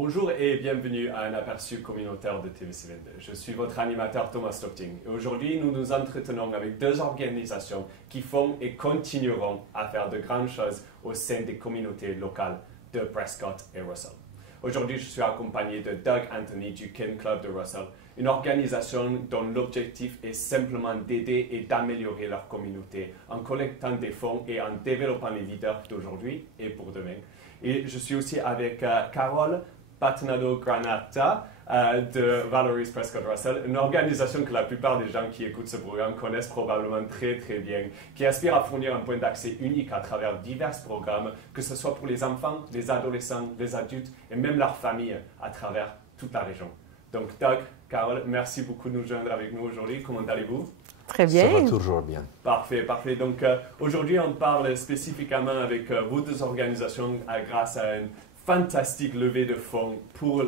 Bonjour et bienvenue à un aperçu communautaire de TV7. Je suis votre animateur Thomas Stockting et aujourd'hui nous nous entretenons avec deux organisations qui font et continueront à faire de grandes choses au sein des communautés locales de Prescott et Russell. Aujourd'hui, je suis accompagné de Doug Anthony du Kin Club de Russell, une organisation dont l'objectif est simplement d'aider et d'améliorer leur communauté en collectant des fonds et en développant les leaders d'aujourd'hui et pour demain. Et je suis aussi avec Carole Patinado-Granata de Valerie's Prescott Russell, une organisation que la plupart des gens qui écoutent ce programme connaissent probablement très bien, qui aspire à fournir un point d'accès unique à travers divers programmes, que ce soit pour les enfants, les adolescents, les adultes et même leurs familles à travers toute la région. Donc Doug, Carole, merci beaucoup de nous joindre avec nous aujourd'hui. Comment allez-vous? Très bien. Ça va toujours bien. Parfait. Donc aujourd'hui, on parle spécifiquement avec vos deux organisations grâce à une fantastique levée de fonds pour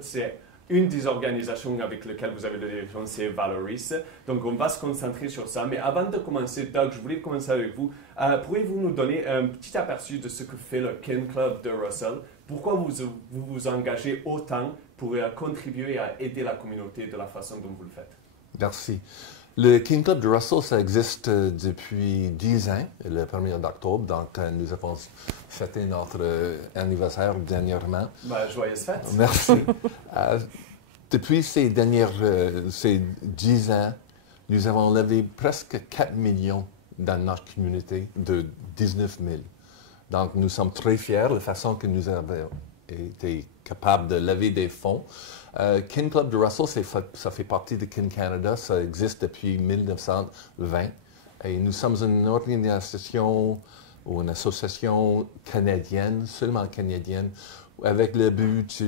c'est une des organisations avec lesquelles vous avez levé de fonds, c'est Valerie's. Donc, on va se concentrer sur ça. Mais avant de commencer, Doug, je voulais commencer avec vous. Pourriez-vous nous donner un petit aperçu de ce que fait le Kin Club de Russell? Pourquoi vous engagez autant pour contribuer à aider la communauté de la façon dont vous le faites? Merci. Le Kin Club de Russell, ça existe depuis 10 ans, le 1er d'octobre. Donc, nous avons fêté notre anniversaire dernièrement. Joyeuses fêtes. Merci. Depuis ces 10 ans, nous avons levé presque 4 millions dans notre communauté de 19 000. Donc, nous sommes très fiers de la façon que nous avons été capables de lever des fonds. Kin Club de Russell, ça fait partie de Kin Canada. Ça existe depuis 1920. Et nous sommes une organisation ou une association canadienne, seulement canadienne, avec le but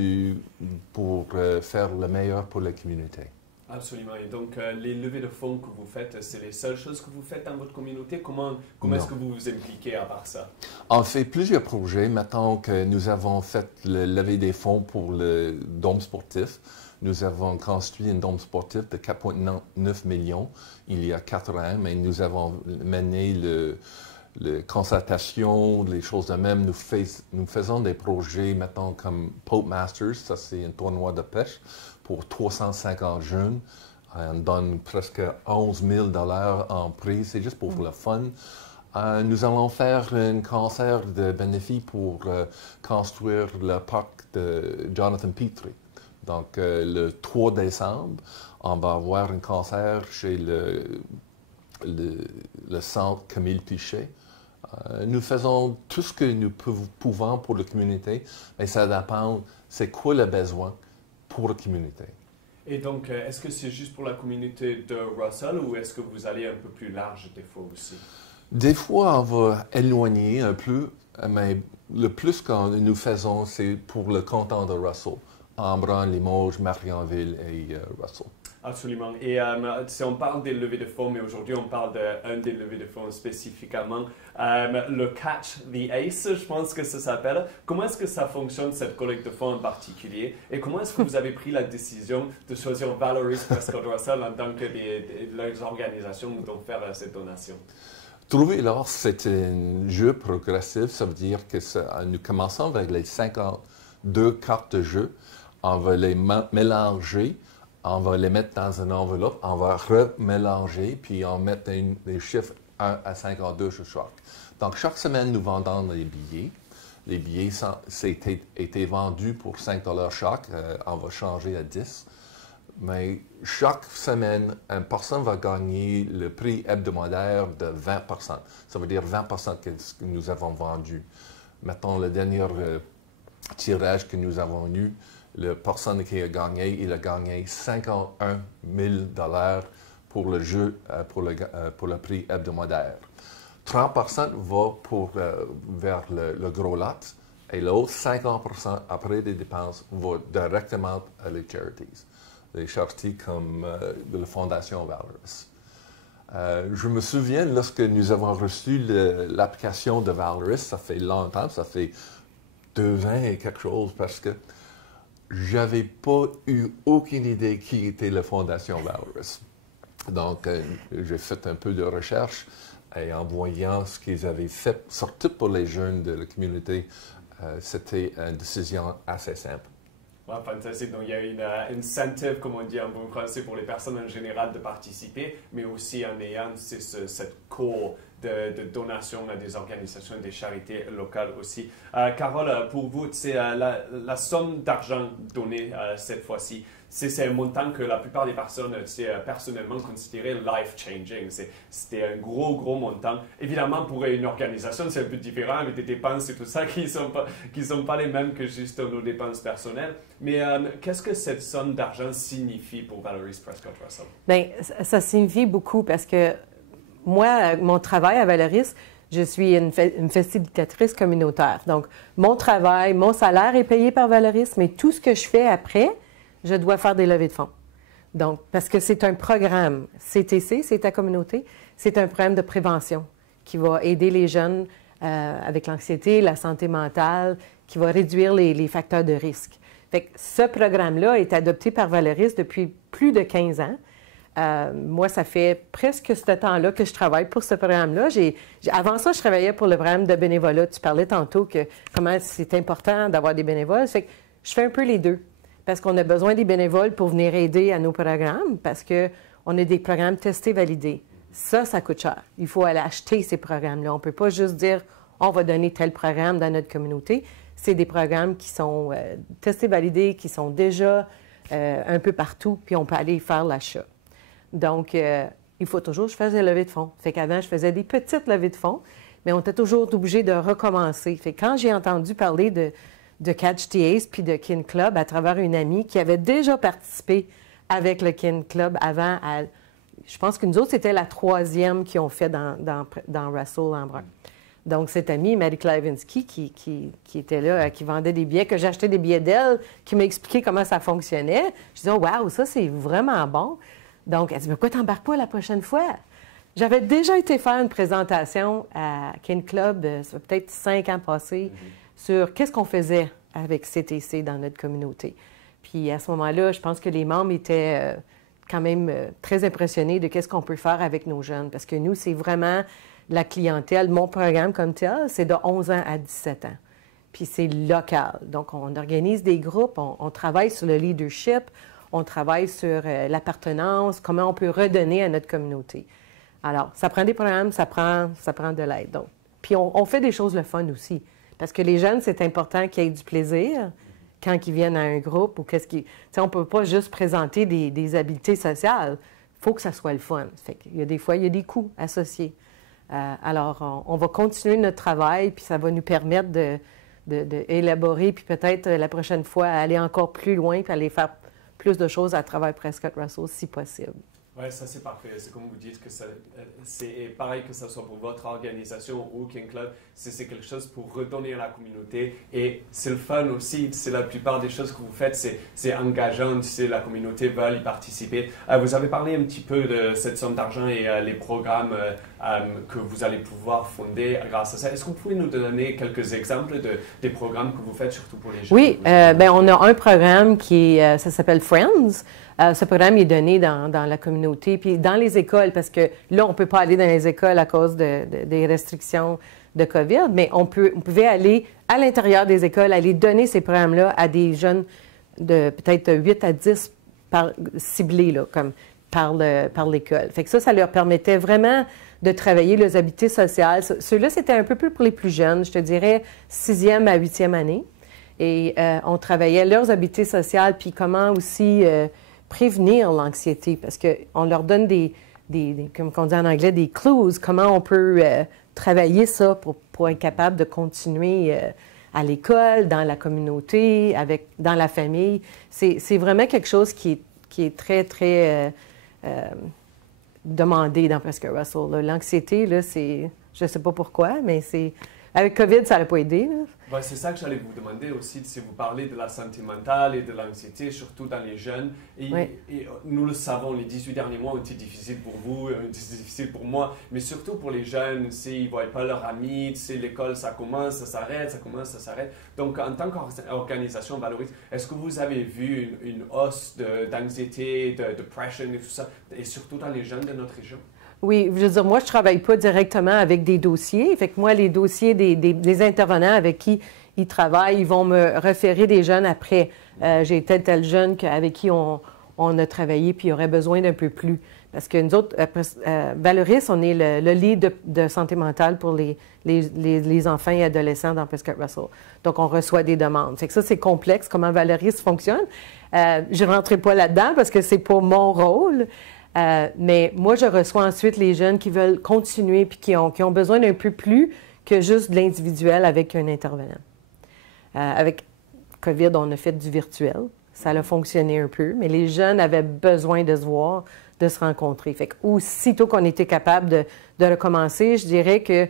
pour faire le meilleur pour la communauté. Absolument. Et donc, les levées de fonds que vous faites, c'est les seules choses que vous faites dans votre communauté? Comment est-ce que vous vous impliquez à part ça? On fait plusieurs projets. Maintenant que nous avons fait le levée des fonds pour le dôme sportif, nous avons construit un dôme sportif de 4,9 millions il y a 4 ans, mais nous avons mené la concertation, les choses de même. Nous faisons des projets, mettons, comme Pope Masters, ça c'est un tournoi de pêche pour 350 jeunes. On donne presque 11 000 $ en prix, c'est juste pour le fun. Nous allons faire un concert de bénéfice pour construire le parc de Jonathan Petrie. Donc, le 3 décembre, on va avoir un concert chez le centre Camille Pichet. Nous faisons tout ce que nous pouvons pour la communauté, mais ça dépend, c'est quoi le besoin pour la communauté. Et donc, est-ce que c'est juste pour la communauté de Russell ou est-ce que vous allez un peu plus large des fois aussi? Des fois, on va éloigner un peu, mais le plus que nous faisons, c'est pour le canton de Russell. Embrun, Limoges, Marionville et Russell. Absolument. Et si on parle des levées de fonds, mais aujourd'hui on parle d'un des levées de fonds spécifiquement, le Catch the Ace, je pense que ça s'appelle. Comment est-ce que ça fonctionne, cette collecte de fonds en particulier? Et comment est-ce que vous avez pris la décision de choisir Valerie's Prescott Russell en tant que les organisations dont faire cette donation? Trouver l'or, c'est un jeu progressif. Ça veut dire que nous commençons avec les 52 cartes de jeu. On va les mélanger. On va les mettre dans une enveloppe, on va remélanger, puis on met des chiffres 1 à 52 sur chaque. Donc, chaque semaine, nous vendons les billets. Les billets étaient vendus pour 5 $ chaque. On va changer à 10. Mais chaque semaine, une personne va gagner le prix hebdomadaire de 20 %. Ça veut dire 20 % que nous avons vendu. Mettons, le dernier tirage que nous avons eu, la personne qui a gagné, il a gagné 51 000 $ pour le jeu, pour le prix hebdomadaire. 30 % va vers le gros lot et l'autre 50 % après les dépenses va directement à les charities. Les charities comme de la Fondation Valerie's. Je me souviens, lorsque nous avons reçu l'application de Valerie's, ça fait longtemps, ça fait 2 ans et quelque chose, parce que j'avais pas eu aucune idée qui était la Fondation Valerie's. Donc, j'ai fait un peu de recherche et en voyant ce qu'ils avaient fait, surtout pour les jeunes de la communauté, c'était une décision assez simple. Ouais, fantastique. Donc, il y a une incentive, comme on dit en bon français, pour les personnes en général de participer, mais aussi en ayant cette core de donation à des organisations, des charités locales aussi. Carole, pour vous, c'est la somme d'argent donnée cette fois-ci. C'est un montant que la plupart des personnes personnellement considéraient life-changing. C'était un gros montant. Évidemment, pour une organisation, c'est un peu différent avec des dépenses et tout ça qui sont pas les mêmes que juste nos dépenses personnelles. Mais qu'est-ce que cette somme d'argent signifie pour Valoris Prescott Russell? Bien, ça signifie beaucoup parce que moi, mon travail à Valoris, je suis une facilitatrice communautaire. Donc, mon travail, mon salaire est payé par Valoris, mais tout ce que je fais après, je dois faire des levées de fonds. Donc, parce que c'est un programme. CTC, c'est ta communauté, c'est un programme de prévention qui va aider les jeunes avec l'anxiété, la santé mentale, qui va réduire les facteurs de risque. Fait que ce programme-là est adopté par Valoris depuis plus de 15 ans. Moi, ça fait presque ce temps-là que je travaille pour ce programme-là. Avant ça, je travaillais pour le programme de bénévolat. Tu parlais tantôt que comment c'est important d'avoir des bénévoles. Fait que je fais un peu les deux. Parce qu'on a besoin des bénévoles pour venir aider à nos programmes, parce qu'on a des programmes testés, validés. Ça coûte cher. Il faut aller acheter ces programmes-là. On ne peut pas juste dire on va donner tel programme dans notre communauté. C'est des programmes qui sont testés, validés, qui sont déjà un peu partout, puis on peut aller faire l'achat. Donc, il faut toujours que je fasse des levées de fonds. Fait qu'avant, je faisais des petites levées de fonds, mais on était toujours obligé de recommencer. Fait que quand j'ai entendu parler de Catch the Ace puis de Kin Club à travers une amie qui avait déjà participé avec le Kin Club avant. Je pense que nous autres, c'était la 3e qu'ils ont fait dans Russell Embrun. Donc, cette amie, Marie Klavinsky, qui était là, qui vendait des billets, que j'ai acheté des billets d'elle, qui m'a expliqué comment ça fonctionnait. Je disais, oh, wow, ça, c'est vraiment bon. Donc, elle dit, mais pourquoi t'embarques pas la prochaine fois? J'avais déjà été faire une présentation à Kin Club, ça fait peut-être 5 ans passés, sur qu'est-ce qu'on faisait avec CTC dans notre communauté. Puis à ce moment-là, je pense que les membres étaient quand même très impressionnés de qu'est-ce qu'on peut faire avec nos jeunes. Parce que nous, c'est vraiment la clientèle. Mon programme comme tel, c'est de 11 ans à 17 ans. Puis c'est local. Donc, on organise des groupes, on travaille sur le leadership, on travaille sur l'appartenance, comment on peut redonner à notre communauté. Alors, ça prend des programmes, ça prend de l'aide. Donc, puis on fait des choses le fun aussi. Parce que les jeunes, c'est important qu'ils aient du plaisir quand ils viennent à un groupe ou qu'est-ce qui... Tu sais, on ne peut pas juste présenter des habiletés sociales. Il faut que ça soit le fun. Fait qu'il y a des fois, il y a des coûts associés. Alors, on va continuer notre travail, puis ça va nous permettre d'élaborer, puis peut-être la prochaine fois, aller encore plus loin, puis aller faire plus de choses à travers Prescott Russell, si possible. Oui, ça c'est parfait. C'est comme vous dites que c'est pareil que ce soit pour votre organisation ou Kin Club, c'est quelque chose pour redonner à la communauté et c'est le fun aussi. C'est la plupart des choses que vous faites, c'est engageant. La communauté veut y participer. Vous avez parlé un petit peu de cette somme d'argent et les programmes que vous allez pouvoir fonder grâce à ça. Est-ce que vous pouvez nous donner quelques exemples des programmes que vous faites, surtout pour les jeunes? Oui, ben, on a un programme ça s'appelle Friends. Ce programme est donné dans la communauté, puis dans les écoles, parce que là, on ne peut pas aller dans les écoles à cause des restrictions de COVID, mais on pouvait aller à l'intérieur des écoles, aller donner ces programmes-là à des jeunes de peut-être 8 à 10 ciblés, là, comme par l'école. Fait que ça leur permettait vraiment de travailler les habiletés sociales. Ceux-là, c'était un peu plus pour les plus jeunes, je te dirais 6e à 8e année. Et on travaillait leurs habiletés sociales, puis comment aussi prévenir l'anxiété, parce qu'on leur donne comme on dit en anglais, des clues, comment on peut travailler ça pour être capable de continuer à l'école, dans la communauté, dans la famille. C'est vraiment quelque chose qui est très, très demandé dans Prescott Russell. L'anxiété, là, je ne sais pas pourquoi, mais avec COVID, ça n'a pas aidé. Ben, c'est ça que j'allais vous demander aussi, si vous parlez de la santé mentale et de l'anxiété, surtout dans les jeunes. Et nous le savons, les 18 derniers mois ont été difficiles pour vous, difficiles pour moi, mais surtout pour les jeunes, ils ne voient pas leurs amis, l'école, ça commence, ça s'arrête, ça commence, ça s'arrête. Donc, en tant qu'organisation Valoris, est-ce que vous avez vu une hausse d'anxiété, de depression et tout ça, et surtout dans les jeunes de notre région? Oui, je veux dire, moi, je ne travaille pas directement avec des dossiers. Fait que moi, les dossiers des intervenants avec qui ils travaillent, ils vont me référer des jeunes après. J'ai tel jeune avec qui on a travaillé, puis il aurait besoin d'un peu plus. Parce que nous autres, Valoris, on est le lead de santé mentale pour les enfants et adolescents dans Prescott Russell. Donc, on reçoit des demandes. Fait que ça, c'est complexe, comment Valoris fonctionne. Je ne rentrerai pas là-dedans parce que c'est pas mon rôle. Mais moi, je reçois ensuite les jeunes qui veulent continuer puis qui ont besoin d'un peu plus que juste de l'individuel avec un intervenant. Avec COVID, on a fait du virtuel. Ça a fonctionné un peu, mais les jeunes avaient besoin de se voir, de se rencontrer. Fait qu'aussitôt qu'on était capable de recommencer, je dirais que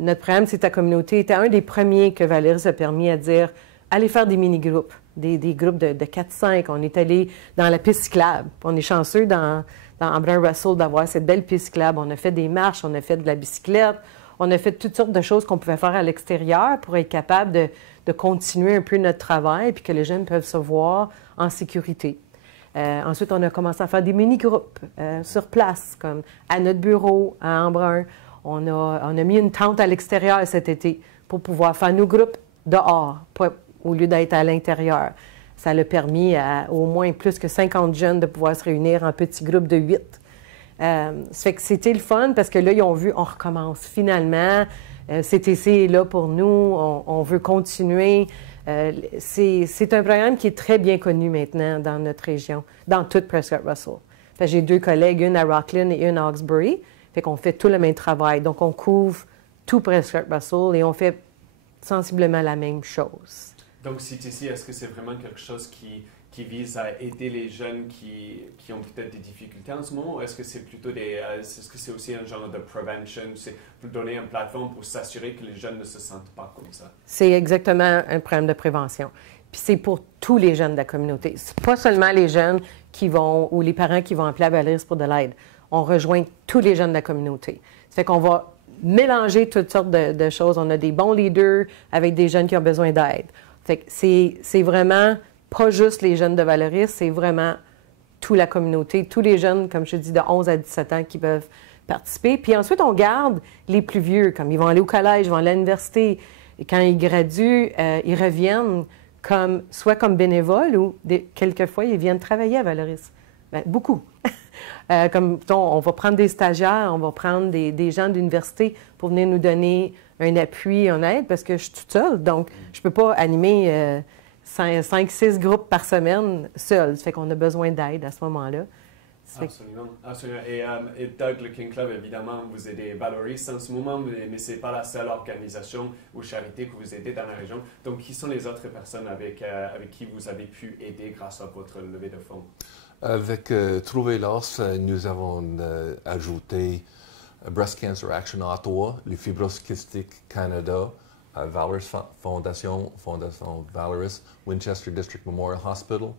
notre programme C'est ta communauté était un des premiers que Valérie a permis à dire allez faire des mini-groupes, des groupes de 4-5. On est allé dans la piste cyclable. On est chanceux dans Embrun Russell d'avoir cette belle piste cyclable. On a fait des marches, on a fait de la bicyclette, on a fait toutes sortes de choses qu'on pouvait faire à l'extérieur pour être capable de continuer un peu notre travail puis que les jeunes peuvent se voir en sécurité. Ensuite, on a commencé à faire des mini-groupes sur place, comme à notre bureau, à Embrun. On a mis une tente à l'extérieur cet été pour pouvoir faire nos groupes dehors, au lieu d'être à l'intérieur. Ça a permis à au moins plus que 50 jeunes de pouvoir se réunir en petits groupes de 8. Ça fait que c'était le fun parce que là, ils ont vu, on recommence finalement. CTC est là pour nous, on veut continuer. C'est un programme qui est très bien connu maintenant dans notre région, dans toute Prescott Russell. J'ai 2 collègues, une à Rockland et une à Hawkesbury. Fait qu'on fait tout le même travail. Donc, on couvre tout Prescott Russell et on fait sensiblement la même chose. Donc, CTC, est-ce que c'est vraiment quelque chose qui vise à aider les jeunes qui ont peut-être des difficultés en ce moment, ou est-ce que c'est plutôt est-ce que c'est aussi un genre de prevention, c'est pour donner une plateforme pour s'assurer que les jeunes ne se sentent pas comme ça? C'est exactement un programme de prévention. Puis c'est pour tous les jeunes de la communauté. C'est pas seulement les jeunes ou les parents qui vont appeler à Valoris pour de l'aide. On rejoint tous les jeunes de la communauté. Ça fait qu'on va mélanger toutes sortes de choses. On a des bons leaders avec des jeunes qui ont besoin d'aide. Fait que c'est vraiment pas juste les jeunes de Valoris, c'est vraiment toute la communauté, tous les jeunes, comme je dis, de 11 à 17 ans qui peuvent participer. Puis ensuite, on garde les plus vieux, comme ils vont aller au collège, ils vont aller à l'université. Et quand ils graduent, ils reviennent soit comme bénévoles ou quelquefois, ils viennent travailler à Valoris. Bien, beaucoup. On va prendre des stagiaires, on va prendre des gens d'université pour venir nous donner un appui, une aide, parce que je suis toute seule. Donc, je ne peux pas animer 5-6 groupes par semaine seul. Ça fait qu'on a besoin d'aide à ce moment-là. Absolument, absolument. Et Doug, le King Club, évidemment, vous aidez Valoris en ce moment, mais ce n'est pas la seule organisation ou charité que vous aidez dans la région. Donc, qui sont les autres personnes avec qui vous avez pu aider grâce à votre levée de fonds? Avec Trouver l'os, nous avons ajouté Breast Cancer Action Ottawa, les Fibroses Kystiques Canada, Valoris Fondation Valoris, Winchester District Memorial Hospital,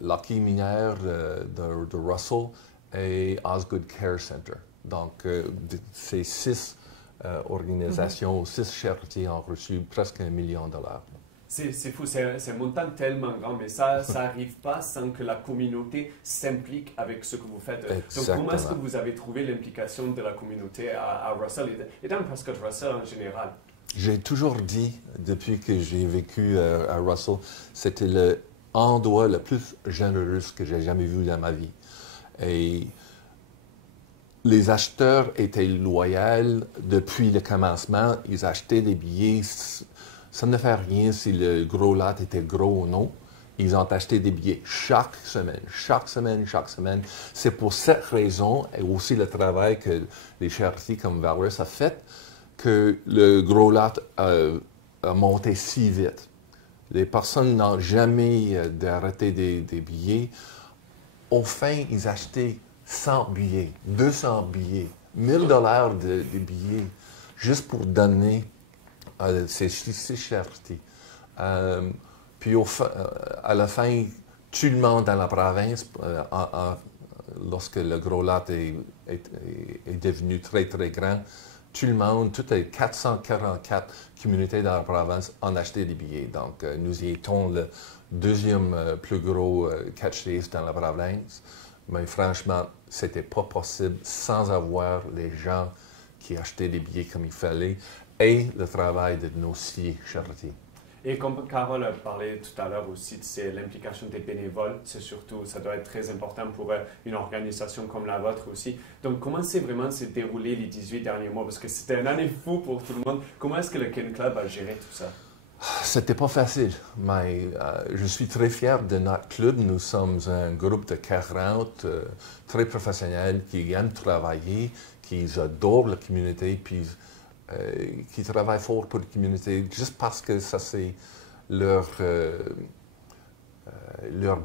Lucky Minière de Russell et Osgood Care Center. Donc, ces 6 organisations, 6 charités ont reçu presque $1 million. C'est fou, c'est un montant tellement grand, mais ça n'arrive pas sans que la communauté s'implique avec ce que vous faites. Exactement. Donc, comment est-ce que vous avez trouvé l'implication de la communauté à Russell et dans Prescott Russell en général? J'ai toujours dit, depuis que j'ai vécu à Russell, c'était l'endroit le plus généreux que j'ai jamais vu dans ma vie. Et les acheteurs étaient loyaux depuis le commencement. Ils achetaient des billets. Ça ne fait rien si le gros lot était gros ou non. Ils ont acheté des billets chaque semaine. C'est pour cette raison, et aussi le travail que les charités comme Valoris a fait, que le gros lot a monté si vite. Les personnes n'ont jamais arrêté des billets. Au fin, ils achetaient 100 billets, 200 billets, $1000 de billets, juste pour donner ces charités. Puis à la fin, tout le monde dans la province, lorsque le gros lot est devenu très, très grand, tout le monde, toutes les 444 communautés dans la province ont acheté des billets. Donc, nous y étions le 2e plus gros catch race dans la province. Mais franchement, ce n'était pas possible sans avoir les gens qui achetaient des billets comme il fallait. et le travail de nos six charités. Et comme Carole a parlé tout à l'heure aussi, c'est l'implication des bénévoles, c'est surtout, ça doit être très important pour une organisation comme la vôtre aussi. Donc, comment s'est vraiment s'est déroulé les 18 derniers mois? Parce que c'était une année fou pour tout le monde. Comment est-ce que le Kin Club a géré tout ça? C'était pas facile, mais je suis très fier de notre club. Nous sommes un groupe de 40 très professionnels qui aiment travailler, qui adorent la communauté, puis qui travaillent fort pour la communauté, juste parce que ça, c'est leur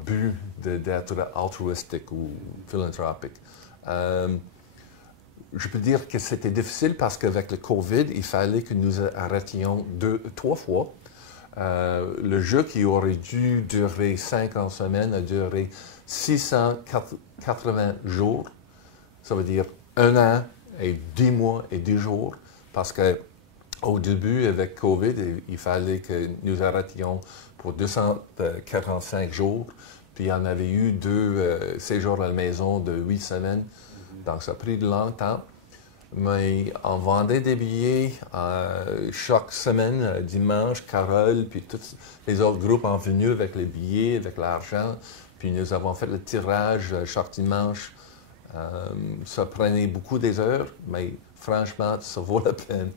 but d'être altruistique ou philanthropique. Je peux dire que c'était difficile parce qu'avec le COVID, il fallait que nous arrêtions 3 fois. Le jeu qui aurait dû durer 50 semaines a duré 680 jours. Ça veut dire 1 an et 10 mois et 10 jours. Parce qu'au début, avec COVID, il fallait que nous arrêtions pour 245 jours. Puis il y en avait eu 2 séjours à la maison de 8 semaines. Donc ça a pris de longtemps. Mais on vendait des billets chaque semaine, dimanche. Carole, puis tous les autres groupes sont venus avec les billets, avec l'argent. Puis nous avons fait le tirage chaque dimanche. Ça prenait beaucoup des heures, mais franchement, ça vaut la peine.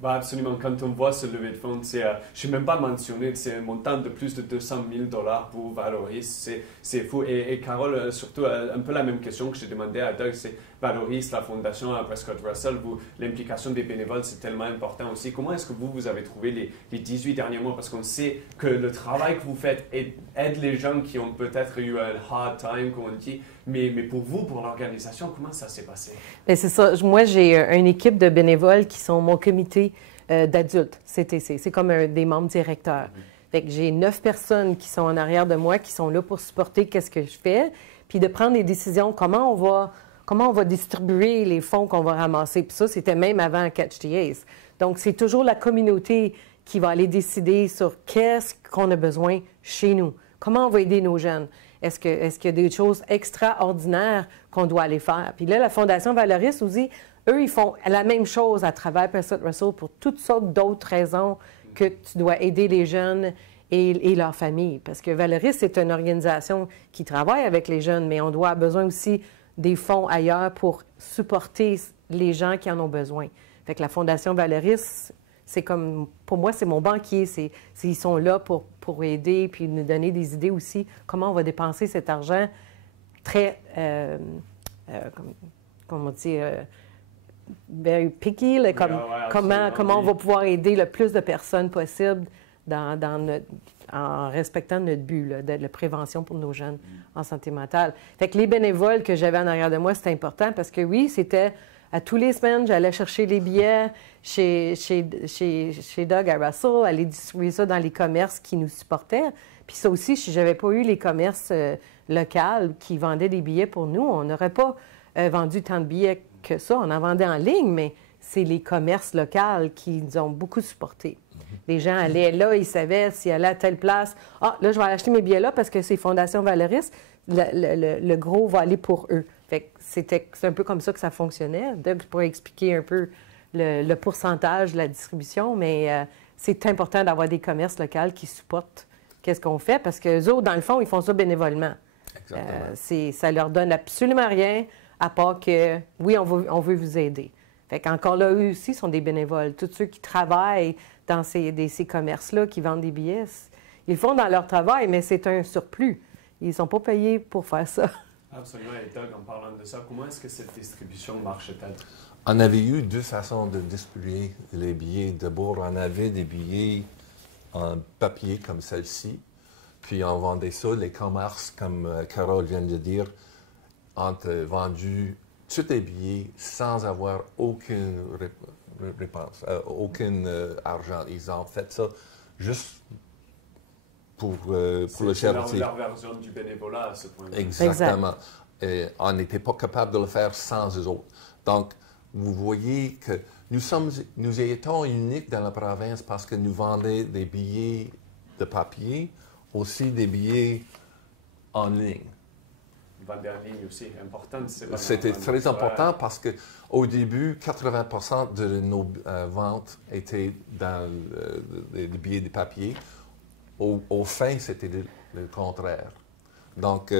Bah absolument. Quand on voit ce levée de fonds, je ne suis même pas mentionné, c'est un montant de plus de 200 000 $ pour Valoris. C'est fou. Et Carole, surtout, un peu la même question que j'ai demandé à Doug, c'est Valoris, la fondation à Prescott Russell, l'implication des bénévoles, c'est tellement important aussi. Comment est-ce que vous avez trouvé les 18 derniers mois? Parce qu'on sait que le travail que vous faites aide les gens qui ont peut-être eu un hard time, comme on dit. Mais pour vous, pour l'organisation, comment ça s'est passé? Bien, c'est ça. Moi, j'ai une équipe de bénévoles qui sont mon comité d'adultes, CTC. C'est comme des membres directeurs. Fait que j'ai 9 personnes qui sont en arrière de moi, qui sont là pour supporter qu'est-ce que je fais, puis de prendre des décisions, comment on va distribuer les fonds qu'on va ramasser. Puis ça, c'était même avant Catch the Ace. Donc, c'est toujours la communauté qui va aller décider sur qu'est-ce qu'on a besoin chez nous. Comment on va aider nos jeunes? Est-ce qu'il y a des choses extraordinaires qu'on doit aller faire? Puis là, la Fondation Valoris aussi, eux, ils font la même chose à travers Prescott Russell pour toutes sortes d'autres raisons que tu dois aider les jeunes et leurs familles. Parce que Valoris, c'est une organisation qui travaille avec les jeunes, mais on doit avoir besoin aussi des fonds ailleurs pour supporter les gens qui en ont besoin. Fait que la Fondation Valoris, c'est comme, pour moi, c'est mon banquier. Ils sont là pour aider puis nous donner des idées aussi. Comment on va dépenser cet argent très, comment on dit, very picky. Là, comment on va pouvoir aider le plus de personnes possible en respectant notre but là, de la prévention pour nos jeunes en santé mentale. Fait que les bénévoles que j'avais en arrière de moi, c'était important parce que oui, c'était à tous les semaines, j'allais chercher les billets chez Doug à Russell, aller distribuer ça dans les commerces qui nous supportaient. Puis ça aussi, si je n'avais pas eu les commerces locaux qui vendaient des billets pour nous, on n'aurait pas vendu tant de billets que ça. On en vendait en ligne, mais c'est les commerces locaux qui nous ont beaucoup supportés. Les gens allaient là, ils savaient s'ils allaient à telle place. Ah, là, je vais aller acheter mes billets là parce que c'est Fondation Valoris. Le gros va aller pour eux. Fait que c'est un peu comme ça que ça fonctionnait. Donc, je pourrais expliquer un peu le pourcentage de la distribution, mais c'est important d'avoir des commerces locaux qui supportent qu'est-ce qu'on fait parce qu'eux autres, dans le fond, ils font ça bénévolement. Ça leur donne absolument rien à part que, oui, on veut vous aider. Fait qu'encore là, eux aussi sont des bénévoles. Tous ceux qui travaillent dans ces commerces-là, qui vendent des billets, ils le font dans leur travail, mais c'est un surplus. Ils ne sont pas payés pour faire ça. Absolument. Et Doug, en parlant de ça, comment est-ce que cette distribution marche-t-elle? On avait eu 2 façons de distribuer les billets. D'abord, on avait des billets en papier comme celle-ci, puis on vendait ça. Les commerces, comme Carole vient de dire, ont vendu tous les billets sans avoir aucune réponse, aucun argent. Ils ont fait ça juste pour le charité. C'est leur version du bénévolat à ce point-là. Exactement. Et on n'était pas capable de le faire sans eux autres. Donc, vous voyez que nous étions uniques dans la province parce que nous vendions des billets de papier, aussi des billets en ligne. vendez en ligne aussi, important. C'était très important parce qu'au début, 80% de nos ventes étaient dans les billets de papier. Au fin, c'était le contraire. Donc,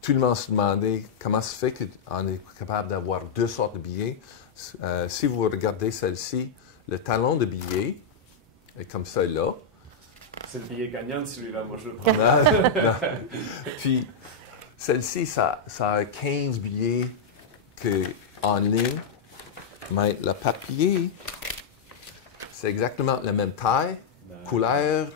tout le monde se demandait comment se fait qu'on est capable d'avoir deux sortes de billets. Si vous regardez celle-ci, le talon de billet est comme ça là. C'est le billet gagnant, celui-là, moi je le prends. Non. Puis, celle-ci, ça a 15 billets en ligne, mais le papier, c'est exactement la même taille, couleur,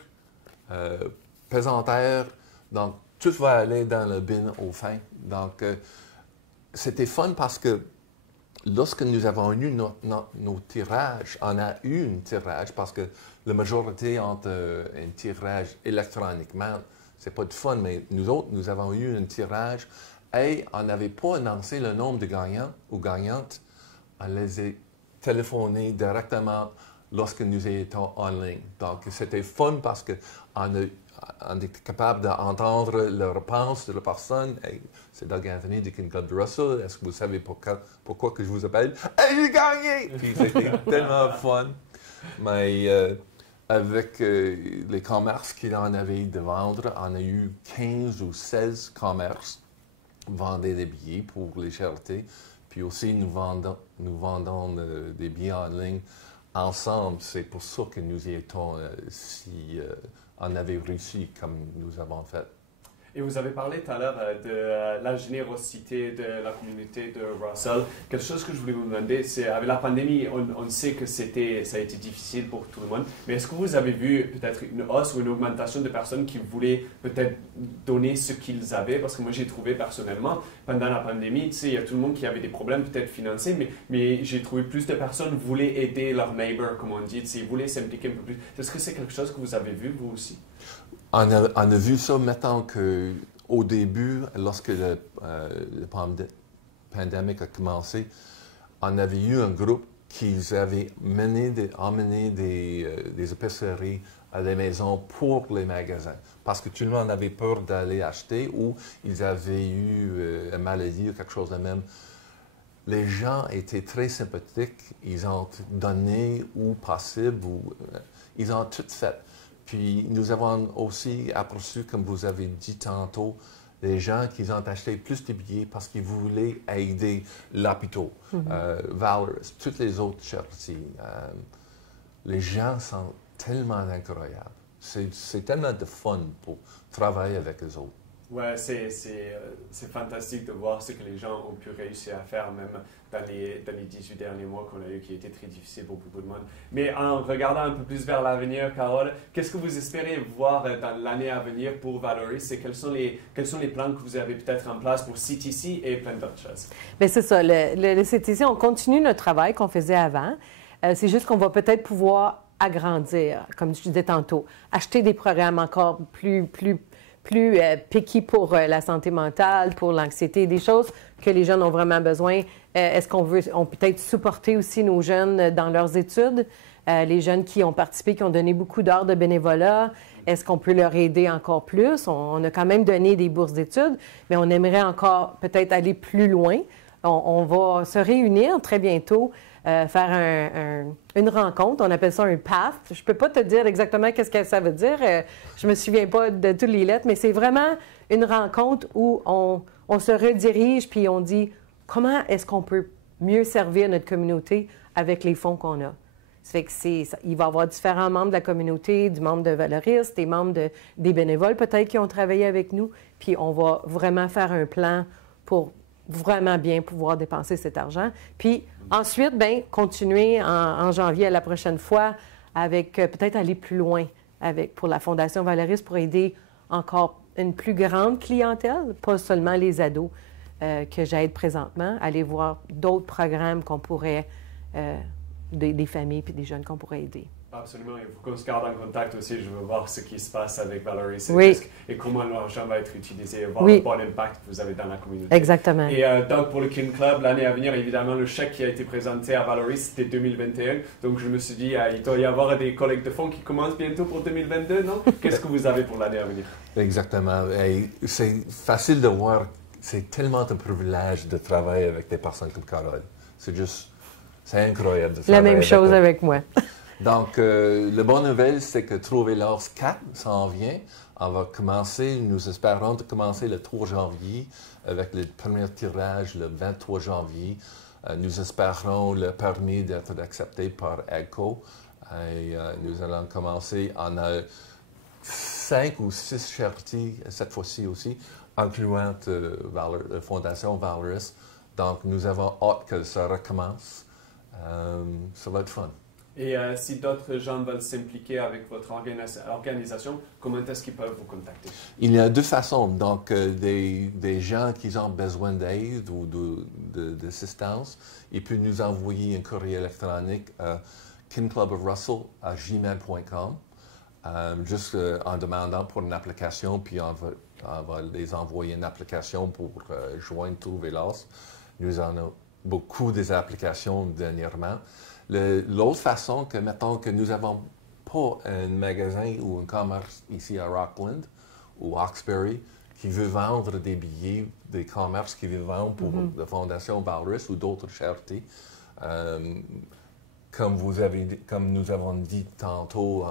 pesanteur, donc tout va aller dans le bin au fin. Donc, c'était fun parce que lorsque nous avons eu nos tirages, on a eu un tirage parce que la majorité entre un tirage électroniquement, c'est pas de fun, mais nous autres, nous avons eu un tirage et on n'avait pas annoncé le nombre de gagnants ou gagnantes. On les a téléphonés directement lorsque nous étions en ligne. Donc, c'était fun parce qu'on était capable d'entendre la réponse de la personne. Hey, c'est Doug Anthony de King Club de Russell. Est-ce que vous savez pourquoi que je vous appelle? Hey, j'ai gagné! Puis c'était tellement fun. Mais avec les commerces qu'il en avait de vendre, on a eu 15 ou 16 commerces vendaient des billets pour les charités. Puis aussi, nous vendons des billets en ligne ensemble. C'est pour ça que nous y étions si on avait réussi comme nous avons fait. Et vous avez parlé tout à l'heure de la générosité de la communauté de Russell. Quelque chose que je voulais vous demander, c'est avec la pandémie, on sait que ça a été difficile pour tout le monde, mais est-ce que vous avez vu peut-être une hausse ou une augmentation de personnes qui voulaient peut-être donner ce qu'ils avaient? Parce que moi, j'ai trouvé personnellement, pendant la pandémie, tu sais, il y a tout le monde qui avait des problèmes peut-être financiers, mais j'ai trouvé plus de personnes voulaient aider leur neighbor, comme on dit, tu sais, voulaient s'impliquer un peu plus. Est-ce que c'est quelque chose que vous avez vu, vous aussi? On a vu ça maintenant qu'au début, lorsque la pandémie a commencé, on avait eu un groupe qui avait emmené des épiceries à la maison pour les magasins. Parce que tout le monde avait peur d'aller acheter ou ils avaient eu une maladie ou quelque chose de même. Les gens étaient très sympathiques. Ils ont donné ou possible, ils ont tout fait. Puis, nous avons aussi aperçu, comme vous avez dit tantôt, des gens qui ont acheté plus de billets parce qu'ils voulaient aider l'hôpital, Valoris, toutes les autres charités. Les gens sont tellement incroyables. C'est tellement de fun pour travailler avec eux autres. Ouais, c'est fantastique de voir ce que les gens ont pu réussir à faire, même dans les 18 derniers mois qu'on a eu, qui étaient très difficiles pour beaucoup de monde. Mais en regardant un peu plus vers l'avenir, Carole, qu'est-ce que vous espérez voir dans l'année à venir pour Valoris et quels sont les plans que vous avez peut-être en place pour CTC et plein d'autres choses? Bien, c'est ça. Le CTC, on continue notre travail qu'on faisait avant. C'est juste qu'on va peut-être pouvoir agrandir, comme je disais tantôt, acheter des programmes encore plus picky pour la santé mentale, pour l'anxiété, des choses que les jeunes ont vraiment besoin. Est-ce qu'on peut peut-être supporter aussi nos jeunes dans leurs études? Les jeunes qui ont participé, qui ont donné beaucoup d'heures de bénévolat, est-ce qu'on peut leur aider encore plus? On a quand même donné des bourses d'études, mais on aimerait encore peut-être aller plus loin. On va se réunir très bientôt, faire une rencontre. On appelle ça un PATH. Je ne peux pas te dire exactement qu'est-ce que ça veut dire. Je ne me souviens pas de toutes les lettres, mais c'est vraiment une rencontre où on se redirige puis on dit comment est-ce qu'on peut mieux servir notre communauté avec les fonds qu'on a. Ça fait que il va y avoir différents membres de la communauté, du membre de Valoris, des membres des bénévoles peut-être qui ont travaillé avec nous, puis on va vraiment faire un plan pour vraiment bien pouvoir dépenser cet argent. Puis ensuite, bien, continuer en janvier à la prochaine fois avec peut-être aller plus loin pour la Fondation Valoris pour aider encore une plus grande clientèle, pas seulement les ados que j'aide présentement, aller voir d'autres programmes qu'on pourrait, des familles puis des jeunes qu'on pourrait aider. Absolument. Il faut qu'on se garde en contact aussi. Je veux voir ce qui se passe avec Valoris et comment l'argent va être utilisé, voir le bon impact que vous avez dans la communauté. Exactement. Et donc, pour le King Club, l'année à venir, évidemment, le chèque qui a été présenté à Valoris, c'était 2021. Donc, je me suis dit, il doit y avoir des collectes de fonds qui commencent bientôt pour 2022, non? Qu'est-ce que vous avez pour l'année à venir? Exactement. C'est facile de voir c'est tellement un privilège de travailler avec des personnes comme Carole. C'est incroyable de travailler La même chose elle. avec moi. Donc, la bonne nouvelle, c'est que Trouver l'or 4 s'en vient. On va commencer, nous espérons de commencer le 3 janvier avec le premier tirage le 23 janvier. Nous espérons le permis d'être accepté par AGCO. Et nous allons commencer. On a 5 ou 6 charités cette fois-ci aussi, incluant la Fondation Valoris. Donc, nous avons hâte que ça recommence. Ça va être fun. Et si d'autres gens veulent s'impliquer avec votre organisation, comment est-ce qu'ils peuvent vous contacter? Il y a deux façons. Donc, des gens qui ont besoin d'aide ou d'assistance, ils peuvent nous envoyer un courriel électronique à kinclubofrussell@gmail.com, juste en demandant pour une application, puis on va les envoyer une application pour joindre Trouver l'or. Nous en avons beaucoup des applications dernièrement. L'autre façon, que mettons que nous n'avons pas un magasin ou un commerce ici à Rockland ou Hawkesbury qui veut vendre des billets, des commerces qui veulent vendre pour la Fondation Valoris ou d'autres charités. Comme nous avons dit tantôt,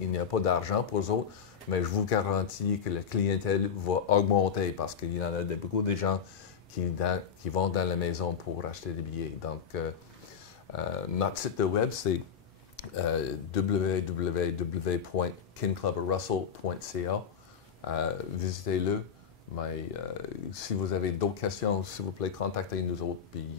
il n'y a pas d'argent pour eux autres, mais je vous garantis que la clientèle va augmenter parce qu'il y en a beaucoup de gens qui vont dans la maison pour acheter des billets. Donc, notre site de web, c'est www.kinclubofrussell.ca. Visitez-le. Mais si vous avez d'autres questions, s'il vous plaît, contactez nous autres, puis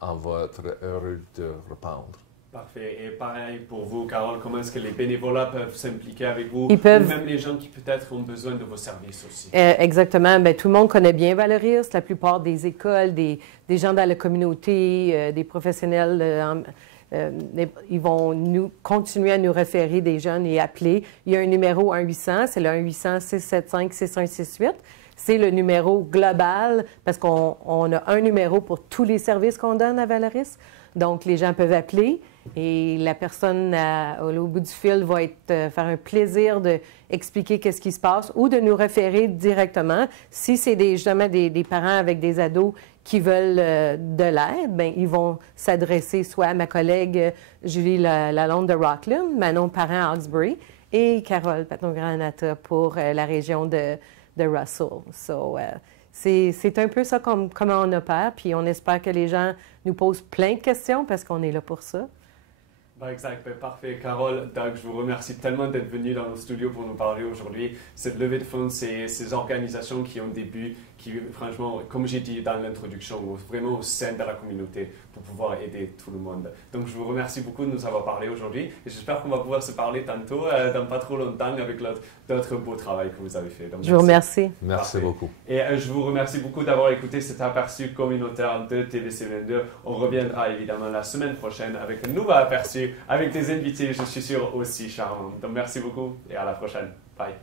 on va être heureux de répondre. Parfait. Et pareil pour vous, Carole, comment est-ce que les bénévolats peuvent s'impliquer avec vous? Ils peuvent. Ou même les gens qui peut-être ont besoin de vos services aussi. Exactement. Bien, tout le monde connaît bien Valoris. La plupart des écoles, des gens dans la communauté, des professionnels, ils vont continuer à nous référer des jeunes et appeler. Il y a un numéro 1-800, c'est le 1-800-675-6168. C'est le numéro global parce qu'on a un numéro pour tous les services qu'on donne à Valoris. Donc, les gens peuvent appeler et la personne au bout du fil va faire un plaisir d'expliquer qu'est-ce qui se passe ou de nous référer directement. Si c'est justement des parents avec des ados qui veulent de l'aide, bien, ils vont s'adresser soit à ma collègue Julie Lalonde de Rockland, Manon Parent à Hawkesbury et Carole Patton-Granata pour la région de Russell. C'est un peu ça comment on opère, puis on espère que les gens nous posent plein de questions parce qu'on est là pour ça. Exact, parfait. Carole, Doug, je vous remercie tellement d'être venu dans nos studios pour nous parler aujourd'hui. Cette levée de fonds, c'est ces organisations qui ont des buts, qui, franchement, comme j'ai dit dans l'introduction, vraiment au sein de la communauté pour pouvoir aider tout le monde. Donc, je vous remercie beaucoup de nous avoir parlé aujourd'hui et j'espère qu'on va pouvoir se parler tantôt, dans pas trop longtemps, avec d'autres beaux travaux que vous avez fait. Donc, je vous remercie. Merci beaucoup. Et je vous remercie beaucoup d'avoir écouté cet aperçu communautaire de TVC22. On reviendra évidemment la semaine prochaine avec un nouveau aperçu, avec des invités, je suis sûr, aussi charmants. Donc, merci beaucoup et à la prochaine. Bye.